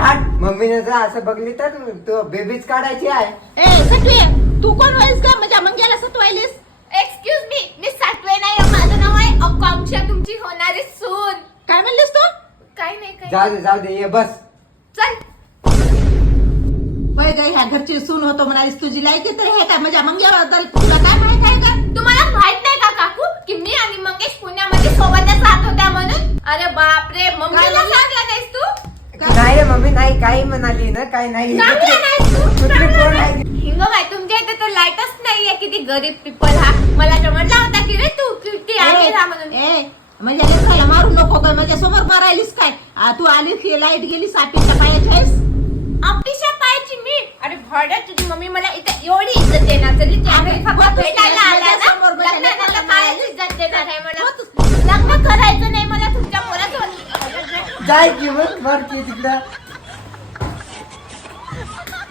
हाट मम्मीने जर असं बघली तर तू बेबीच काढायची आहे. ए सटवे, तू कोण आहेस का माझ्या मंग्याला सतवायलीस? एक्सक्यूज मी सातवे नाही, माझं नाव आहे आकांक्षा, तुमची होणारी सून. काय म्हणलीस तू? काही नाही काही. जाऊ दे ये बस. चल. होय ग, ह्या घरची सून होतो म्हणालीस, तुझी लायकी तर हे काय माझ्या मंग्याबद्दल तुला काय माहित आहे का? तुम्हाला माहित नाही का काकू की मी आणि मंगेश पुण्यामध्ये सोबतच राहत होत्या म्हणून? अरे बापरे, मम्मीला सांगलं नाहीस तू? नाही रे मम्मी, नाही काही म्हणाली ना, काही नाही. सांगलं नाहीस तू? कुत्री सांगलं कोण नाही. आहे? हिंग बाई, तुमच्या इथे तर लाईटच नाहीये, किती गरीब पीपल हा. मला तर म्हणला होता की रे तू किती आली राहा म्हणून. ए म्हणजे लेकराला मारू नको काय, माझ्या समोर मारायलीस काय? तू आली की लाईट गेली, सापीच्या पायाची आहेस? आपलीच्या पायाची मी? अरे भाड्या, तुझी मम्मी मला इथं एवढी इज्जत देणार तरी त्या घरी फक्त भेटायला आल्या ना, लग्नानंतर काय इज्जत देणार आहे मला? लग्न करायचं नाही मला तुमच्या पोरासोबत. जाय की मग मर की तिकडं.